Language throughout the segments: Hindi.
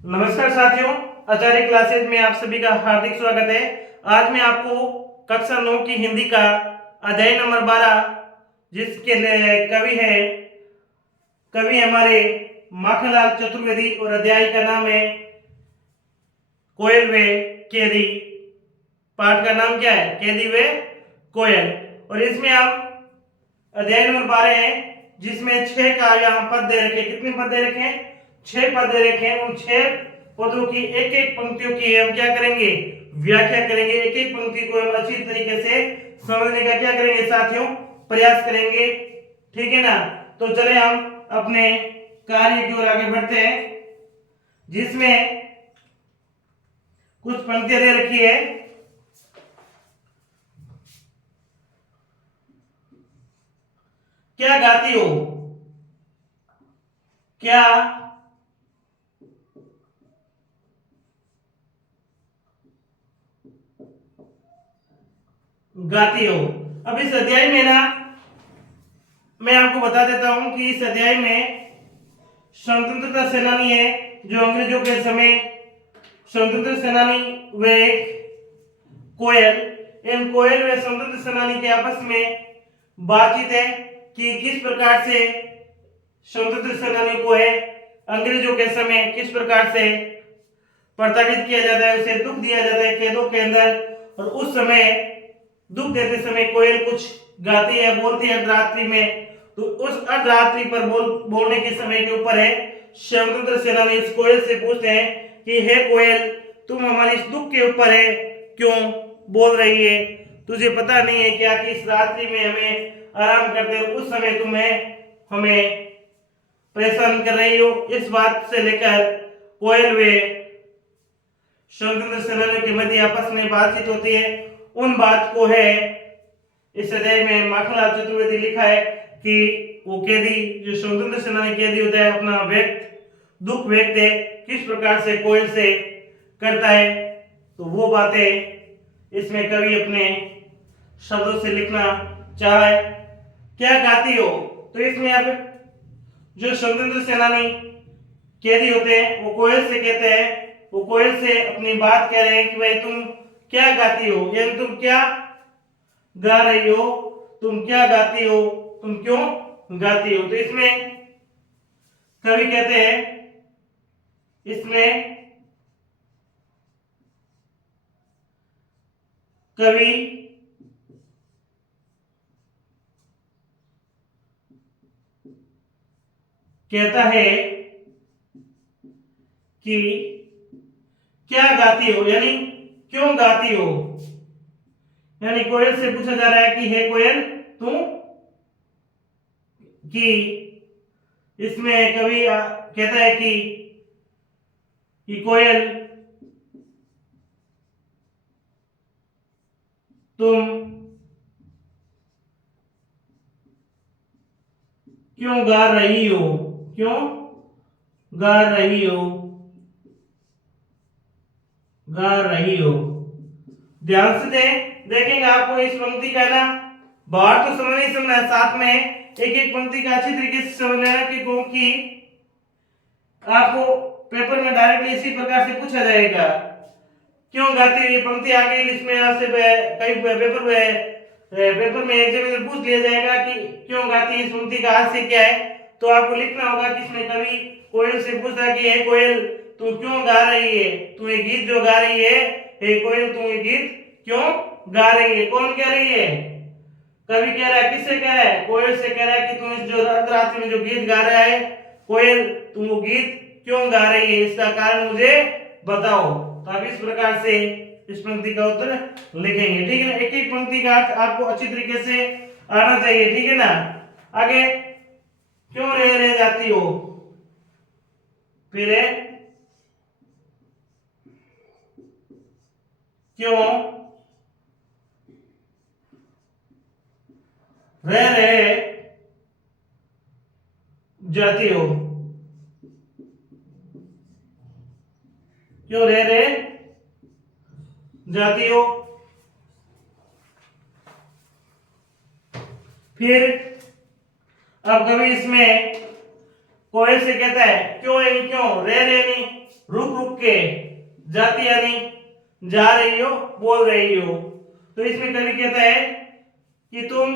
नमस्कार साथियों, आचार्य क्लासेज में आप सभी का हार्दिक स्वागत है। आज मैं आपको कक्षा 9 की हिंदी का अध्याय नंबर 12 जिसके कवि हमारे माखनलाल चतुर्वेदी और अध्याय का नाम है कोयल वे केदी। पाठ का नाम क्या है? केदी वे कोयल। और इसमें हम अध्याय नंबर 12 है जिसमें 6 का यहाँ पद दे रखे। कितने पद दे रखे? 6 पद दे रखे हैं। उन 6 पदों की एक एक पंक्तियों की हम क्या करेंगे? व्याख्या करेंगे। एक एक पंक्ति को हम अच्छी तरीके से समझने का क्या करेंगे साथियों? प्रयास करेंगे। ठीक है ना? तो चले हम अपने कार्य की ओर आगे बढ़ते हैं जिसमें कुछ पंक्तियां दे रखी है। क्या गाती हो? क्या गाती हो? अब इस अध्याय में ना मैं आपको बता देता हूं कि इस अध्याय में स्वतंत्रता सेनानी है जो अंग्रेजों के समय स्वतंत्र सेनानी व एक कोयल, इन कोयल व स्वतंत्र सेनानी के आपस में बातचीत है कि किस प्रकार से स्वतंत्र सेनानी को है अंग्रेजों के समय किस प्रकार से प्रताड़ित किया जाता है, उसे दुख दिया जाता है कैदों के अंदर। और उस समय दुख देते समय कोयल कुछ गाती है, बोलती है अर्धरात्रि में। तो उस अर्धरात्रि पर बोलने के समय के ऊपर है स्वतंत्र सेनानी उस कोयल से पूछते हैं कि हे कोयल, तुम हमारे इस दुख के ऊपर है क्यों बोल रही है? तुझे पता नहीं है क्या कि इस रात्रि में हमें आराम करते हो, उस समय तुम्हें हमें परेशान कर रही हो? इस बात से लेकर कोयल वे स्वतंत्र सेनानियों के मध्य आपस में बातचीत होती है। उन बात को है इस अध्याय में माखनलाल चतुर्वेदी लिखा है कि वो कैदी जो स्वतंत्र सेनानी कैदी होता है अपना दुख व्यक्त है किस प्रकार से कोयल से करता है। तो वो बातें इसमें कवि अपने शब्दों से लिखना चाहा है। क्या गाती हो? तो इसमें अब जो स्वतंत्र सेनानी कैदी होते हैं वो कोयल से कहते हैं, वो कोयल से अपनी बात कह रहे हैं कि भाई तुम क्या गाती हो, यानी तुम क्या गा रही हो, तुम क्या गाती हो, तुम क्यों गाती हो? तो इसमें कवि कहते हैं, इसमें कवि कहता है कि क्या गाती हो यानी क्यों गाती हो, यानी कोयल से पूछा जा रहा है कि हे कोयल तुम कि इसमें कवि कहता है कि कोयल तुम क्यों गा रही हो, क्यों गा रही हो, गा रही हो? ध्यान से देखेंगे आपको इस पंक्ति का ना बाहर तो समझ नहीं समझना है, साथ में एक एक पंक्ति का अच्छी तरीके से समझ लेना क्योंकि आपको पेपर में डायरेक्टली इसी प्रकार से पूछा जाएगा क्यों गाती है। ये पंक्ति आ गई इसमें आपसे कई पेपर में एग्जामिनर पूछ लिया जाएगा कि क्यों गाती है, इस पंक्ति का हास्य क्या है। तो आपको लिखना होगा कि इसमें कवि कोयल से पूछता है कि हे कोयल तू क्यों गा रही है, तू ये गीत जो गा रही है, हे कोयल तू ये गीत क्यों गा रही है? कौन कह रही है? कवि कह रहा है। किससे कह रहा है? कोयल से कह रहा है कि तुम इस जो रात्रि में जो गीत गा रहा है कोयल, तुम वो गीत क्यों गा रही है, इसका कारण मुझे बताओ। तो आप इस प्रकार से इस पंक्ति का उत्तर लिखेंगे। ठीक है ना? एक एक पंक्ति का अर्थ आपको अच्छी तरीके से आना चाहिए। ठीक है ना? आगे क्यों रह जाती हो, फिर क्यों रह जाती हो, क्यों रह जाती हो? फिर अब कभी इसमें कोयल से कहता है क्यों नहीं, क्यों रह नहीं रुक रुक के, जाती यानी जा रही हो, बोल रही हो। तो इसमें कवि कहता है कि तुम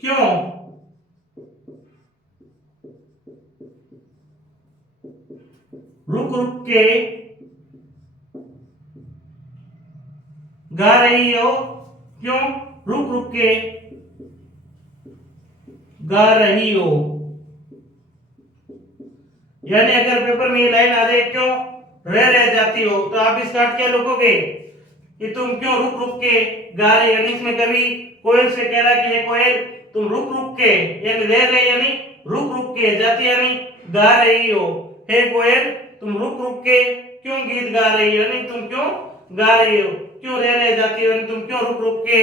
क्यों रुक रुक के गा रही हो, क्यों रुक रुक के गा रही हो। यानी अगर पेपर में ये लाइन आ जाए क्यों रह जाती हो, तो आप इसका अर्थ क्या लिखोगे कि तुम क्यों रुक रुक के गा रहे। यानी इसमें कवि कोयल से कह रहा कि हे कोयल तुम रुक रुक के, यानी रह रहे यानी रुक रुक के, जाती यानी गा रही हो। हे कोयल तुम रुक रुक के क्यों गीत गा रही हो, यानी तुम क्यों गा रही हो, क्यों रह जाती हो, यानी तुम क्यों रुक रुक के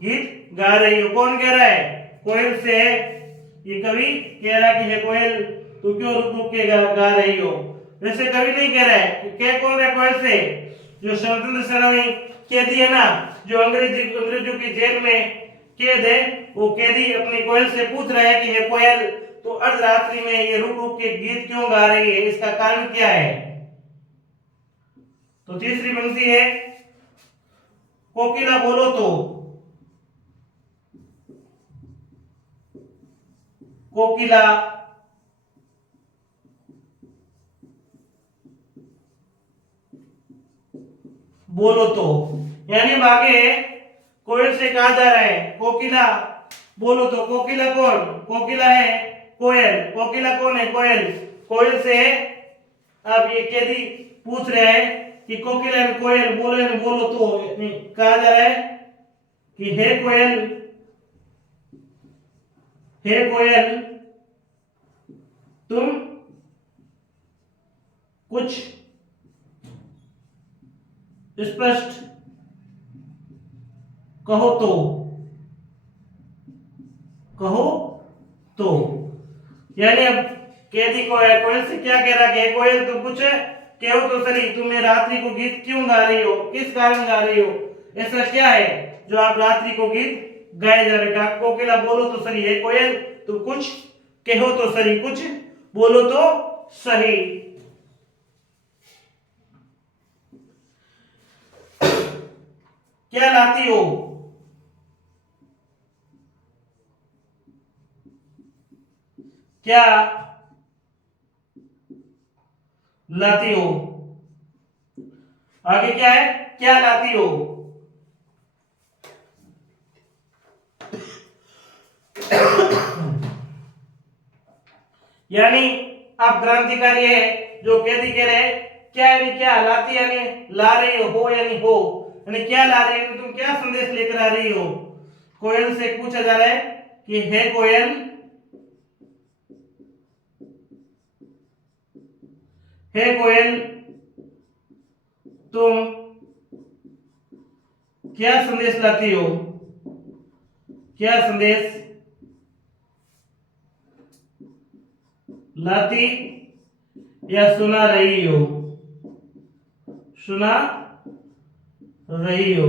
गीत गा रही हो। कौन कह रहा है, कोयल से ये कवि कह रहा कि हे कोयल तू क्यों रुक रुक के गा रही हो। वैसे कवि नहीं कह रहा है, कह कौन रहा है कोयल से, जो स्वतंत्र सेनानी कैदी है ना, जो अंग्रेजों की जेल में कैद है, वो कैदी अपनी कोयल से पूछ रहा है कि हे कोयल तो अर्धरात्रि में ये रुक रुक के गीत क्यों गा रही है, इसका कारण क्या है। तो तीसरी पंक्ति है कोकिला बोलो तो, कोकिला बोलो तो, यानी आगे कोयल से कहा जा रहा है कोकिला बोलो तो। कोकिला कौन, कोकिला है कोयल, कोकिला कौन है कोयल। कोयल से अब ये कैदी पूछ रहे हैं कि कोकिला कोयल बोलो तो, कहा जा रहा है कि हे कोयल, हे कोयल तुम कुछ स्पष्ट कहो तो, कहो तो। यानी अब कैदी को है कोयल से क्या कह रहा है, कोयल तुम कुछ कहो तो सही, तुम रात्रि को गीत क्यों गा रही हो, किस कारण गा रही हो, ऐसा क्या है जो आप रात्रि को गीत गाए जा रहे हो। कोकिला बोलो तो सही, है कोयल तुम कुछ कहो तो सही, कुछ बोलो तो सही। क्या लाती हो, क्या लाती हो, आगे क्या है, क्या लाती हो। यानी आप क्रांतिकारी है, जो कैदी कह रहे हैं क्या, यानी क्या लाती यानी ला रही हो यानी हो, यानी क्या ला रही हो, तुम क्या संदेश लेकर आ रही हो। कोयल से पूछा जा रहा है कि हे कोयल, हे कोयल तुम क्या संदेश लाती हो, क्या संदेश लाती या सुना रही हो, सुना रही हो।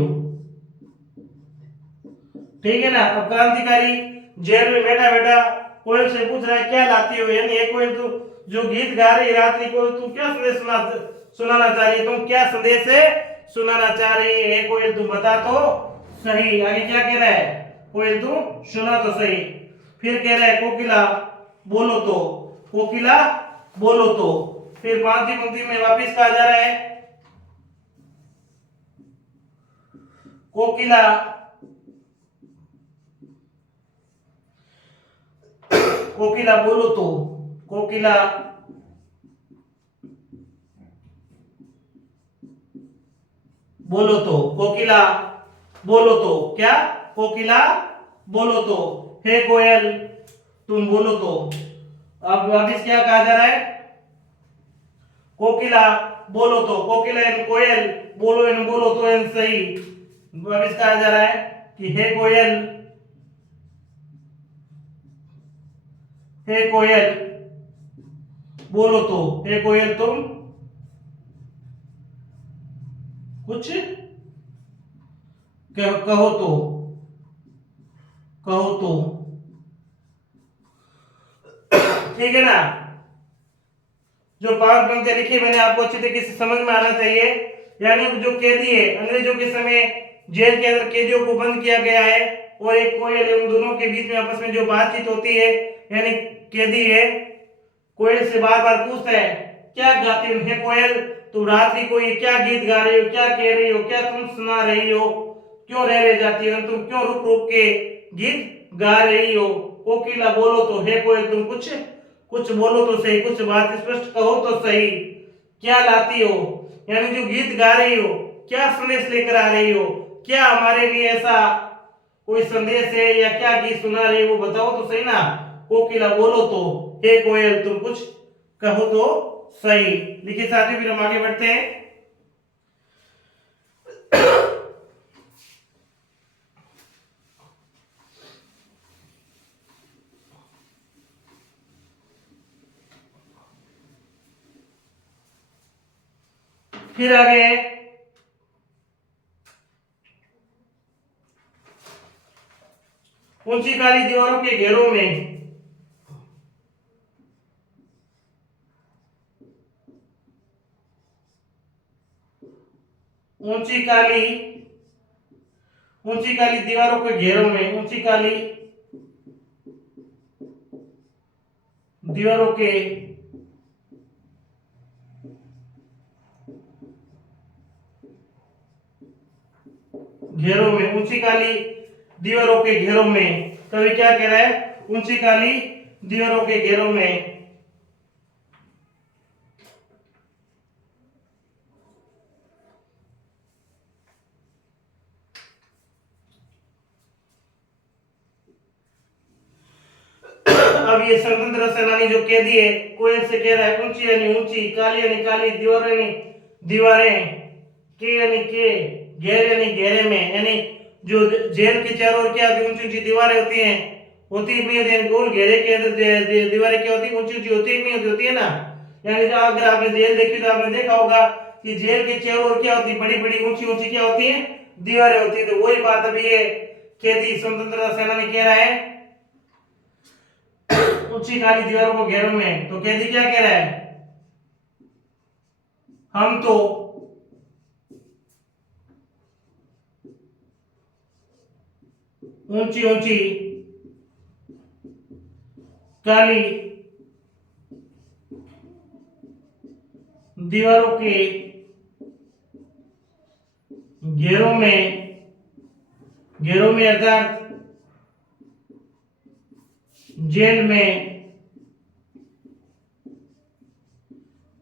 ठीक है ना। अब क्रांतिकारी जेल में बैठा बैठा कोयल से पूछ रहा है क्या लाती हो, यानी एक कोयल तू जो गीत गा रही रात्रि को, तू क्या संदेश सुनाना चाह रही है, तुम क्या संदेश है सुनाना चाह रही है कोयल, तू बता तो सही। आगे क्या कह रहा है, कोयल तू सुना तो सही। फिर कह रहा है कोकिला बोलो तो, कोकिला बोलो तो। फिर पांचवी पंक्ति में वापिस कहा जा रहा है कोकिला कोकिला बोलो तो, कोकिला बोलो तो, कोकिला बोलो तो, क्या कोकिला बोलो तो, हे कोयल तुम बोलो तो। अब वापिस क्या कहा जा रहा है, कोकिला बोलो तो, कोकिला एन कोयल बोलो तो एन सही। वापिस कहा जा रहा है कि हे कोयल, हे कोयल बोलो तो, हे कोयल तुम कुछ कहो तो, कहो तो। ठीक है ना। जो 5 पंक्तियां लिखी मैंने आपको अच्छी तरीके से समझ में आना चाहिए। यानी जो कैदी है, अंग्रेजों के समय जेल के अंदर कैदियों को बंद किया गया है और एक कोयल है, उन दोनों के बीच में आपस में जो बातचीत होती है, यानी कैदी है कोयल से बार बार पूछता है क्या गाती है कोयल, तुम रात्रि को ये क्या गीत गा रही हो, क्या कह रही हो, क्या तुम सुना रही हो, क्यों रह जाती हो, तुम क्यों रुक रुक के गीत गा रही हो, कोकिला बोलो तो, हे कोयल तुम कुछ कुछ बोलो तो सही, कुछ बात स्पष्ट कहो तो सही, क्या लाती हो, यानी जो गीत गा रही हो क्या संदेश लेकर आ रही हो, क्या हमारे लिए ऐसा कोई संदेश है या क्या गीत सुना रही हो, वो बताओ तो सही ना, कोकिला बोलो तो, हे कोयल तुम कुछ कहो तो सही। देखिए साथियों फिर हम आगे बढ़ते हैं। फिर आगे ऊंची काली दीवारों के घेरों में, ऊंची काली दीवारों के घेरों में, ऊंची काली दीवारों के घेरों में, ऊंची काली दीवारों के घेरों में, कवि क्या कह रहा है, ऊंची काली दीवारों के घेरों में, अब ये स्वतंत्र सेनानी जो कैदी है कोयल से कह रहा है ऊंची यानी ऊंची, काली यानी काली, दीवार यानी दीवारें, के यानी के, घेर यानी घेरे में, यानी जो जेल के चारों ओर क्या होती ऊंची ऊंची दीवारें होती हैं, होती नहीं होती है, गोल घेरे के अंदर दीवारें क्या होती ऊंची ऊंची होती नहीं होती है ना। यानी जो अगर आपने जेल देखी तो आपने देखा होगा कि जेल के चारों ओर क्या होती बड़ी बड़ी ऊंची ऊंची क्या होती है दीवारें होती है। तो वही बात अभी ये कैदी स्वतंत्रता सेनानी कह रहा है ऊंची काली दीवारों को घेरों में। तो कैदी क्या कह रहा है, हम तो ऊंची ऊंची काली दीवारों के घेरों में अर्थात जेल में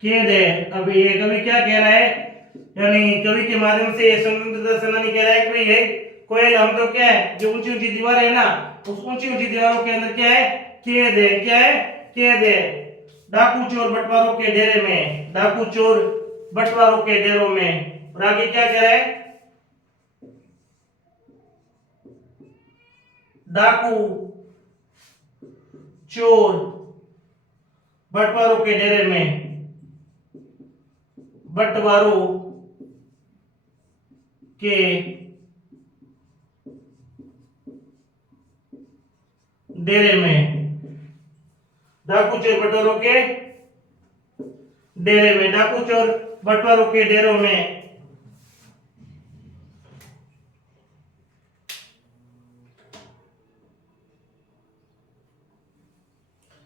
कैद है। अब ये कवि क्या कह रहा है, यानी कवि के माध्यम से स्वतंत्रता सेनानी कह रहा है कि भाई है कोयल, हम तो क्या है जो ऊंची ऊंची दीवार है ना, उस ऊंची ऊंची दीवारों के अंदर क्या है कैद है, क्या है कैद है, डाकू चोर बंटवारों के डेरे में, डाकू चोर बंटवारों के डेरों में। और आगे क्या कह रहा है, डाकू चोर बंटवारों के डेरे में, बंटवारों के डेरे में, डाकू चोर बंटवारों के डेरे में, डाकू चोर बंटवारों के डेरों में।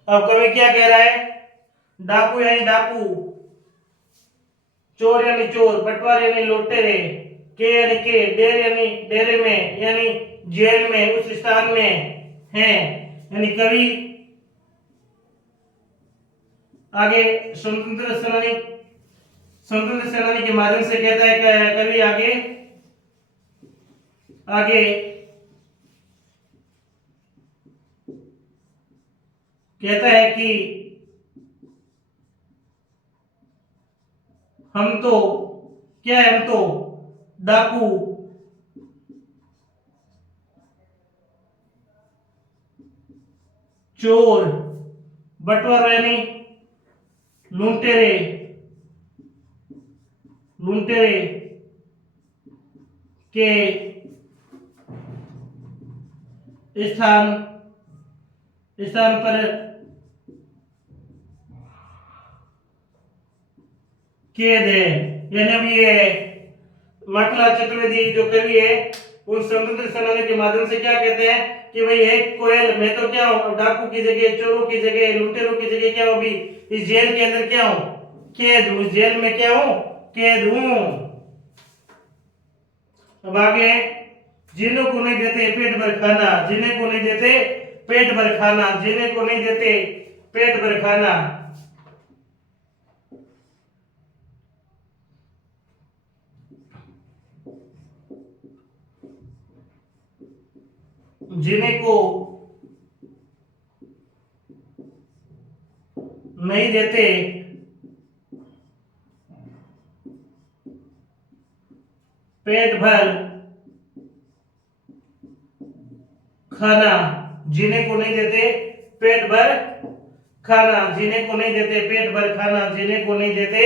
अब कवि क्या कह रहा है, डाकू यानी डाकू, चोर यानी चोर, बंटवारे यानी लुटेरे, के यानी के, डेरे यानी डेरे में यानी जेल में, उस स्थान में है। यानी कवि आगे स्वतंत्र सेनानी के माध्यम से कहता है, कवि आगे आगे कहता है कि हम तो क्या है, हम तो डाकू चोर बंटवारा यानी लुटेरे लुटेरे के स्थान स्थान पर खेद है। यानी अब ये माखनलाल चतुर्वेदी जो कवि है उन समुद्र सेनानी के माध्यम से क्या कहते हैं कि भाई एक कोयल, मैं तो क्या हूँ, डाकू की जगह, चोरों की जगह, लुटेरों की जगह क्या हूँ, भी इस जेल के अंदर क्या हूँ, कैद हूँ, जेल में क्या हूँ, कैद हूँ। अब आगे, जिन्हें को नहीं देते पेट भर खाना, जिन्हें को नहीं देते पेट भर खाना, जिन्हें को नहीं देते पेट भर खाना, जिन्हें को नहीं देते पेट भर खाना, जिन्हें को नहीं देते पेट भर खाना, जिन्हें को नहीं देते पेट भर खाना, जिन्हें को नहीं देते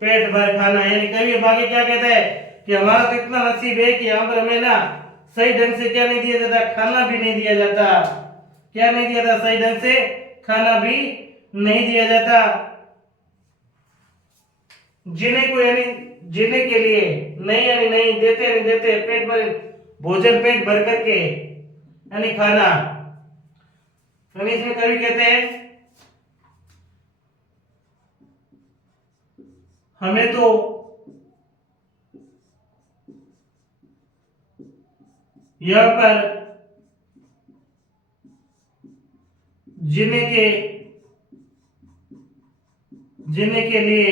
पेट भर खाना। यानी कवि आगे क्या कहता है कि हमारा तो इतना नसीब है कि यहाँ पर हमें ना सही ढंग से क्या नहीं दिया जाता, खाना भी नहीं दिया जाता। क्या नहीं दिया जाता, सही ढंग से खाना भी नहीं दिया जाता। जिन्हें को यानी जीने के लिए नहीं, यानी नहीं देते, नहीं देते पेट भर भोजन, पेट भर करके यानी खाना। यानी इसमें कवि कहते हैं हमें तो यहाँ पर जीने के लिए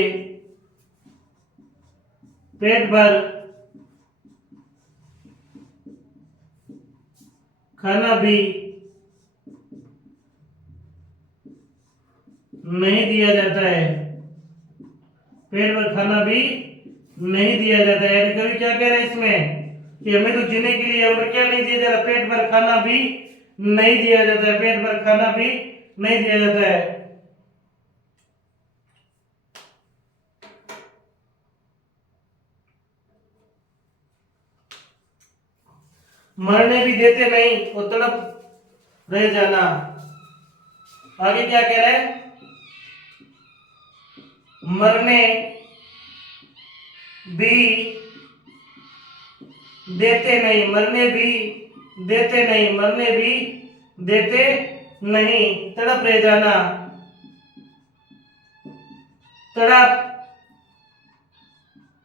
पेट भर खाना भी नहीं दिया जाता है, पेट भर खाना भी नहीं दिया जाता है। यानी कवि क्या कह रहा है इसमें कि हमें तो जीने के लिए हमें क्या नहीं दिया जा रहा, पेट भर खाना भी नहीं दिया जाता है, पेट भर खाना भी नहीं दिया जाता है। मरने भी देते नहीं और तड़प रह जाना। आगे क्या कह रहा है, मरने भी देते नहीं, मरने भी देते नहीं, मरने भी देते नहीं, तड़प रह जाना, तड़प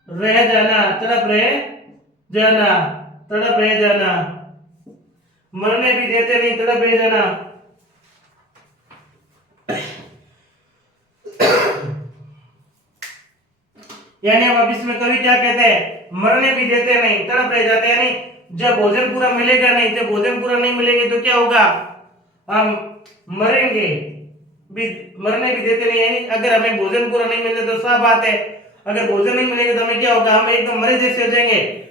रह जाना, तड़प रह जाना, तड़प रह जाना, मरने भी देते नहीं, तड़प रह जाना। यानी अब इसमें कवि क्या कहते हैं, मरने भी देते नहीं, तड़प रह जाते हैं। यानी जब भोजन पूरा मिलेगा नहीं, जब भोजन पूरा नहीं मिलेगा तो क्या होगा, हम मरेंगे भी, मरने भी देते नहीं। यानी अगर हमें भोजन पूरा नहीं मिले तो साफ बात है, अगर भोजन नहीं मिलेगा तो हमें क्या होगा, हम एकदम मरे जैसे हो जाएंगे,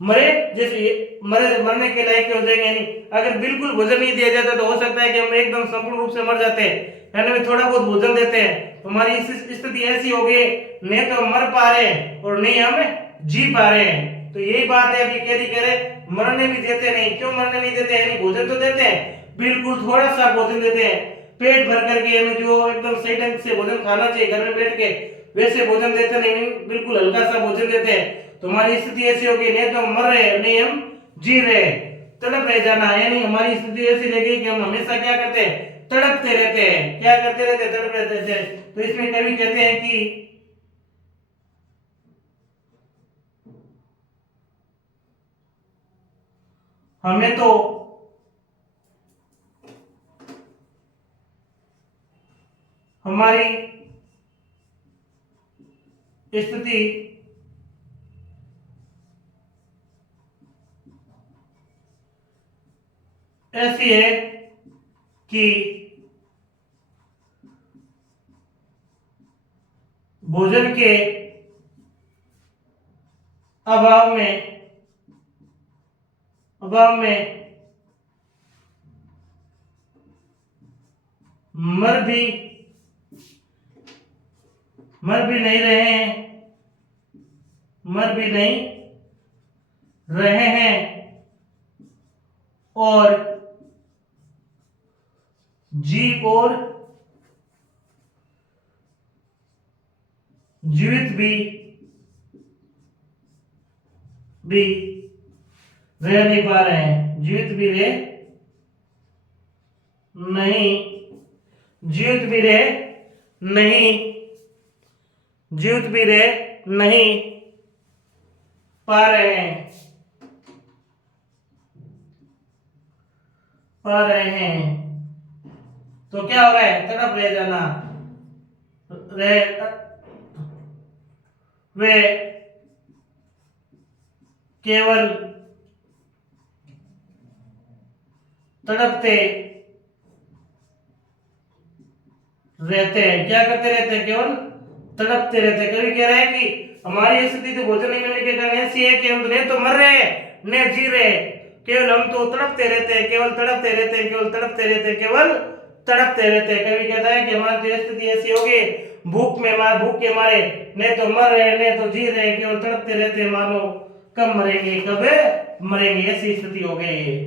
मरे जैसे मरने के लायक हो जाएंगे। यानी अगर बिल्कुल भोजन नहीं दिया जाता तो हो सकता है कि हम एकदम संपूर्ण रूप से मर जाते हैं। यानी में थोड़ा बहुत भोजन देते हैं तो हमारी स्थिति ऐसी हो गई, नहीं तो हम मर पा रहे हैं और नहीं हम जी पा रहे हैं। तो यही बात है, अभी कैदी कह रहे मरने भी देते नहीं। क्यों मरने नहीं देते, यानी भोजन तो देते हैं, बिल्कुल थोड़ा सा भोजन देते हैं, पेट भर करके, यानी जो एकदम सही ढंग से भोजन खाना चाहिए घर में बैठ के वैसे भोजन देते नहीं, बिल्कुल हल्का सा भोजन देते हैं। तो हमारी स्थिति ऐसी होगी, नहीं तो हम मर रहे हैं, नहीं हम जी रहे हैं, तड़प रह जाना। यानी हमारी स्थिति ऐसी रहेगी कि हम हमेशा क्या करते हैं, तड़पते रहते हैं। क्या करते रहते हैं, तड़प रहते हैं। तो इसमें कवि कहते हैं कि हमें तो हमारी स्थिति ऐसी है कि भोजन के अभाव में मर भी नहीं रहे हैं, मर भी नहीं रहे हैं और जीवित भी रह नहीं पा रहे हैं, जीवित भी रह नहीं, जीवित भी रह नहीं, जीवित भी रह नहीं पा रहे हैं, पा रहे हैं। तो क्या हो रहा है, तड़प रह जाना, वे केवल तड़पते रहते हैं। क्या करते रहते हैं, केवल तड़पते रहते हैं। कवि कह रहा है कि हमारी स्थिति तो भोजन नहीं मिलने के कारण ऐसी है कि हम न तो मर रहे हैं न जी रहे हैं, केवल हम तो तड़पते रहते हैं, केवल तड़पते रहते हैं, केवल तड़पते रहते हैं, केवल तड़पते रहते हैं। कवि कहता है कि हमारी स्थिति ऐसी होगी, भूख के मारे न तो मर रहे न तो जी रहे, केवल तड़पते रहते हैं, मानो कब मरेंगे कब मरेंगे, ऐसी स्थिति हो गई है।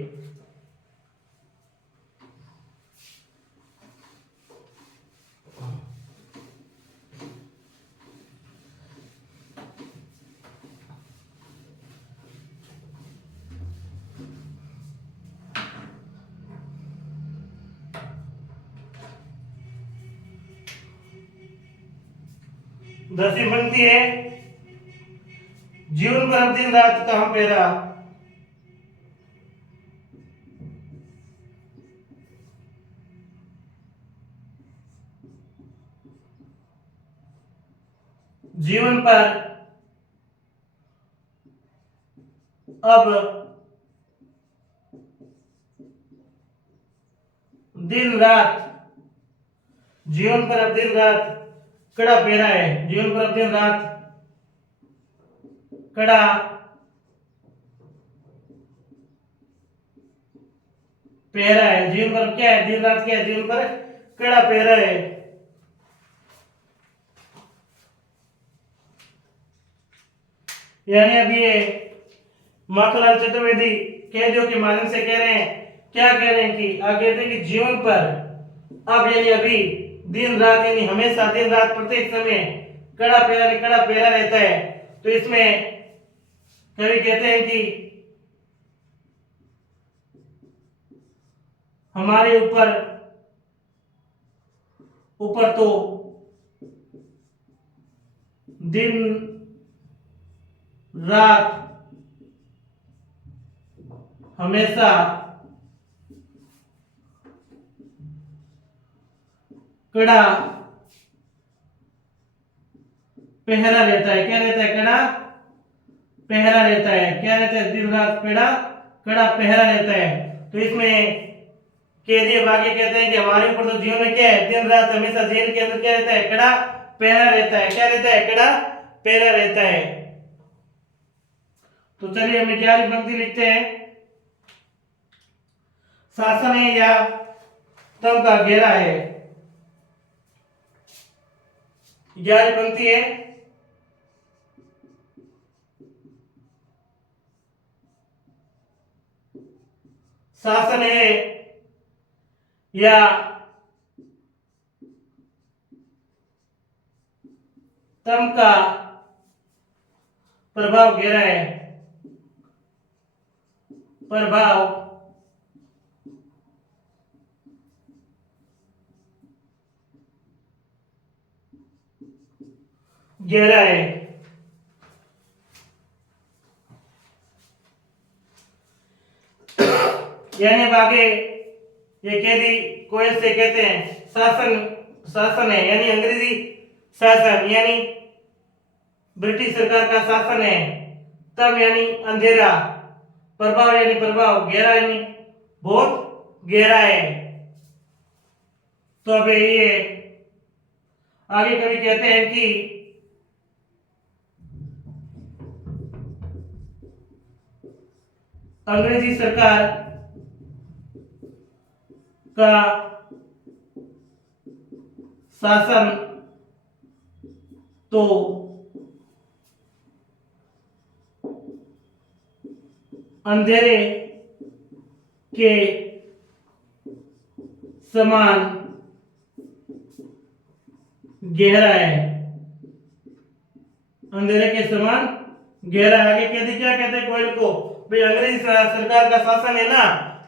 10वीं पंक्ति है, जीवन पर अब दिन रात कहां पेरा, जीवन पर अब दिन रात, जीवन पर अब दिन रात कड़ा पेरा है, जीवन पर अब दिन रात कड़ा पेरा है। जीवन पर क्या है, दिन रात क्या है, जीवन पर कड़ा पेरा है। यानी अभी ये माखनलाल चतुर्वेदी कैदियों के माध्यम से कह रहे हैं, क्या कह रहे हैं कि आगे कहते हैं कि जीवन पर अब यानी अभी दिन रात यानी हमेशा दिन रात प्रत्येक समय कड़ा पेरा रहता है। तो इसमें कवि कहते हैं कि हमारे ऊपर तो दिन रात हमेशा कड़ा पहरा रहता है। क्या रहता है, कड़ा पहरा रहता है। क्या रहता है, दिन रात कड़ा पहरा रहता है। तो इसमें कैदी आगे कहते हैं कि हमारे ऊपर तो जीवन में क्या है, दिन रात हमेशा जेल के अंदर क्या रहता है, कड़ा पहरा रहता है। क्या रहता है, कड़ा पहरा रहता है। तो चलिए हम 11वीं पंक्ति लिखते हैं, शासन है या तम का घेरा है। 11वीं पंक्ति है, शासन है या तम का प्रभाव घेरा है, प्रभाव घेरा है। यानी आगे ये कैदी को ऐसे कहते हैं, शासन है यानी अंग्रेजी शासन यानी ब्रिटिश सरकार का शासन है। तम यानी अंधेरा, प्रभाव यानी प्रभाव, गहरा यानी बहुत गहरा है। तो अब ये आगे कवि कहते हैं कि अंग्रेजी सरकार का शासन तो अंधेरे के समान गहरा है। अंधेरे के समान गहरा है। आगे कैदी क्या कहते हैं कोयल को, भाई अंग्रेजी सरकार का शासन है ना,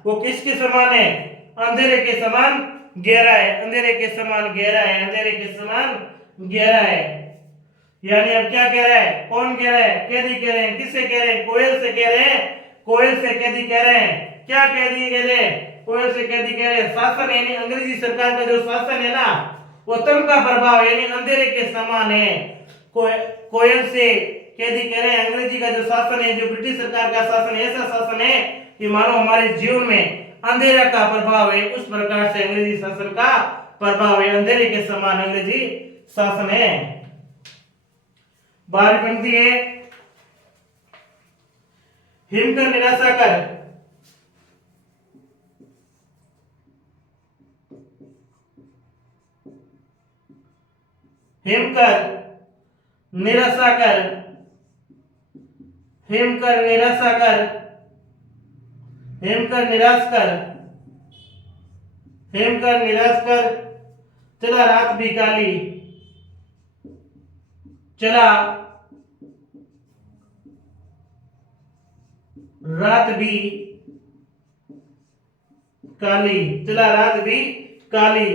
वो किसके समान है, अंधेरे के समान गहरा है, अंधेरे के समान गहरा है, अंधेरे के समान गहरा है। यानी अब क्या कह रहा है, कौन कह रहा है, कैदी कह रहे हैं, किससे कह रहे हैं, कोयल से कह रहे हैं, कोयल से कैदी कह रहे हैं। क्या कैदी कह रहे हैं, कोयल से कैदी कह रहे हैं, शासन यानी अंग्रेजी सरकार का जो शासन है ना, वो तम का प्रभाव यानी अंधेरे के समान है। कोयल से कैदी कह रहे हैं अंग्रेजी का जो शासन है, जो ब्रिटिश सरकार का शासन है, ऐसा शासन है कि मानो हमारे जीवन में अंधेरा का प्रभाव है, उस प्रकार से अंग्रेजी शासन का प्रभाव है, अंधेरे के समान अंग्रेजी शासन है। 12वीं पंक्ति है, हिम कर निराशा कर, हिम कर निराशा कर, हिम कर निराशा कर, हिम कर निराश कर, हिम कर निराश कर, चला रात भी काली, चला रात भी काली, चला रात भी काली।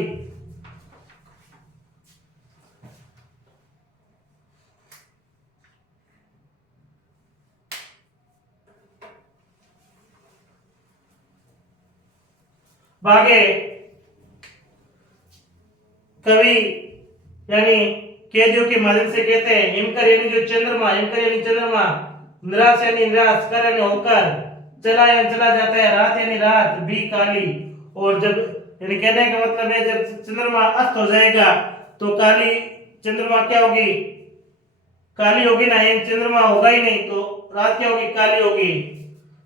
भागे कवि यानी कैदियों के माध्यम से कहते हैं, हिमकर यानी जो चंद्रमा, हिमकर यानी चंद्रमा, निराश यानी निराश, कर यानी होकर, चला यानी चला जाता है, रात यानी रात भी काली। और जब यानी कहने का मतलब है जब चंद्रमा अस्त हो जाएगा तो काली चंद्रमा क्या होगी, काली होगी ना, यानी चंद्रमा होगा ही नहीं तो रात क्या होगी, काली होगी।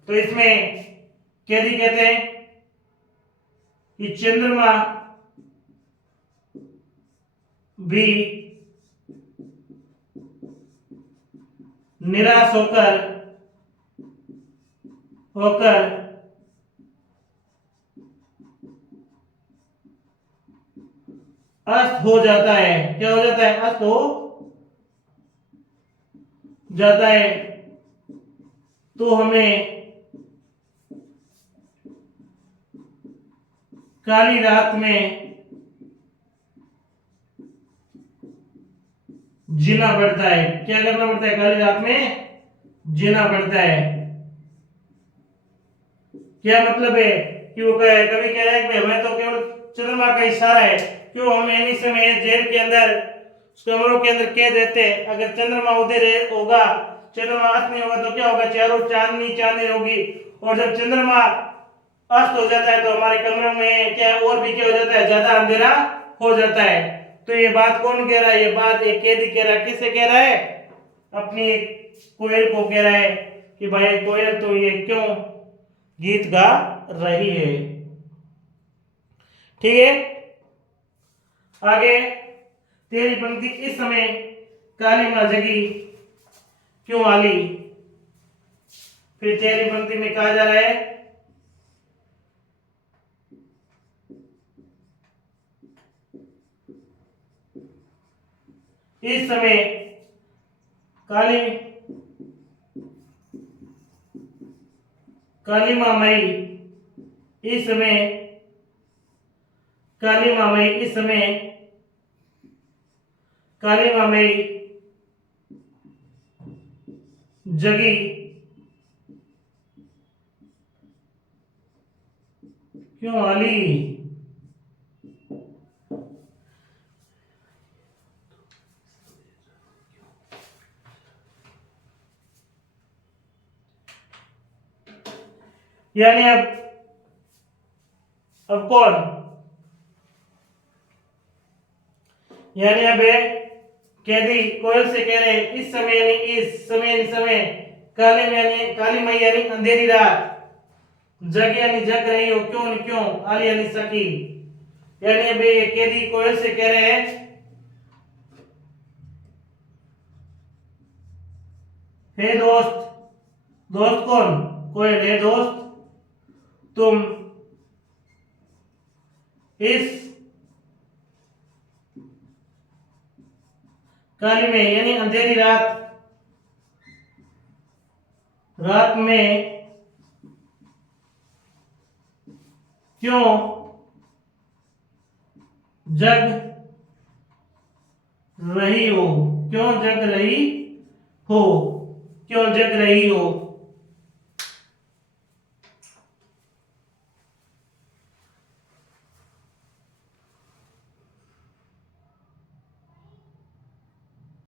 तो इसमें कैदी कहते हैं कि चंद्रमा भी निराश होकर होकर अस्त हो जाता है, क्या हो जाता है, अस्त हो जाता है। तो हमें काली रात में जीना पड़ता है, क्या करना पड़ता है, काली रात में जीना पड़ता है। क्या मतलब है कि वो कभी कह रहा है कि हमें तो केवल चंद्रमा का इशारा है, क्यों हम एनी समय जेल के अंदर कमरों के अंदर कैद रहते हैं, अगर चंद्रमा उधर होगा, चंद्रमा अस्त नहीं होगा तो क्या होगा, चारों चांदनी चांदनी होगी, और जब चंद्रमा अस्त हो जाता है तो हमारे कमरों में क्या और भी क्या हो जाता है, ज्यादा अंधेरा हो जाता है। तो ये बात कौन कह रहा है, ये बात एक कैदी कह रहा है, किससे कह रहा है, अपनी कोयल को कह रहा है कि भाई कोयल तो ये क्यों गीत गा रही है। ठीक है, आगे 13वीं पंक्ति, इस समय काली मां जगी क्यों आली। फिर 13वीं पंक्ति में कहा जा रहा है, इस समय काली काली मां मई, इस समय काली मां मई, इस समय काली मां मई जगी क्यों आली। यानी अब कौन, यानी अब कैदी कोयल से कह रहे हैं, इस समय यानी इस समय यानी समय, काली यानी काली मई यानी अंधेरी रात, जग यानी जग रही हो, क्यों क्यों, आली यानी सकी। यानी अब ये कैदी कोयल से कह रहे हैं, हे दोस्त, दोस्त कौन, कोयल, हे दोस्त तुम इस काली में यानी अंधेरी रात रात में क्यों जग रही हो, क्यों जग रही हो, क्यों जग रही हो।